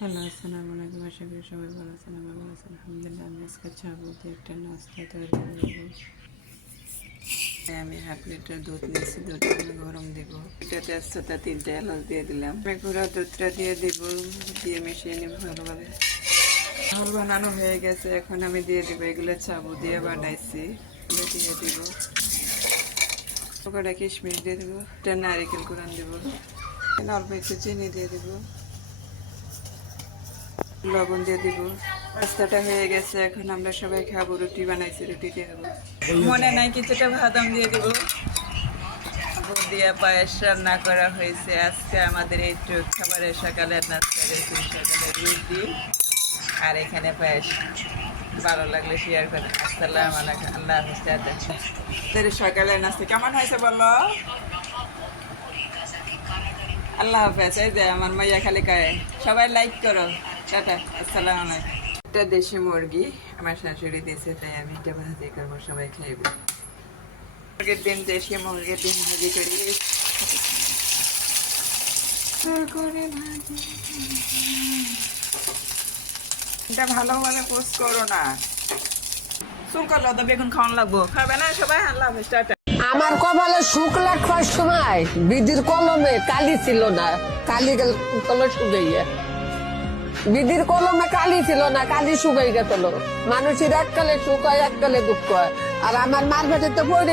Hello, আসসালামু আলাইকুম। আশা করি সবাই ভালো আছেন। আমি ভালো আছি, আলহামদুলিল্লাহ। আমি আজকে চা বলতে একটা নাস্তা তৈরি করবো। আমি 1/2 লিটার দুধ নিয়েছি, দুধটা আমি গরম দিব। এটা তেজপাতা 3টে এলাচ দিয়ে দিলাম। আমি গুঁড়া দুধটা দিয়ে দিব, দিয়ে মিশিয়ে নিব ভালোভাবে। চাউল বানানো হয়ে গেছে, এখন আমি দিয়ে দিব এগুলো চাবু দিয়ে বানাইছি, এগুলো দিয়ে দিব। কটা কিশমিশ দিয়ে দিব, একটা নারিকেল কোরান দিব, অল্প একটু চিনি দিয়ে দিব, লবণ দিয়ে দিব। রাস্তাটা হয়ে গেছে, এখন আমরা সবাই খাবো। রুটি বানাইছি, রুটি দিয়ে দেবো। মনে নাই কিছুটা বাদাম দিয়ে দিব। গুড় দিয়ে পায়েস রান্না করা হয়েছে আজকে আমাদের এই খাবারের সকালের নাস্তা রেসিপি, সকালের রুটি আর এখানে পায়েস। ভালো লাগলে শেয়ার করেন। আসসালামু আলাইকুম, আল্লাহ হাফেজ। টাটা। সকালের নাস্তা কেমন হয়েছে বলো? আল্লাহ হাফেজ। এই যে আমার মাইয়া খালি কয় সবাই লাইক করো। টাটা, আসসালামু আলাইকুম। এটা দেশি মুরগি আমার শাশুড়ি দিয়েছে, তাই আমি এটা ভাজি করবো, সবাই খাইবে। মুরগির ডিম, দেশি মুরগির ডিম ভাজি করি এটা ভালোভাবে পোস্ট করো না। চুল করলো তো বেগুন খাওয়ান লাগবো, খাবে না সবাই? আল্লাহ হাফেজ, টাটা। আমার কপালে সুখ লাগবার সময় বিধির কলমে কালি ছিল না, কালি গেল শুকাইয়া। বিধির কলমে কালি ছিল না, কালি শুকাই গেছিল। মানুষের এককালে সুখ হয়, এককালে দুঃখ হয়। আর আমার মার পেটে তো পড়ে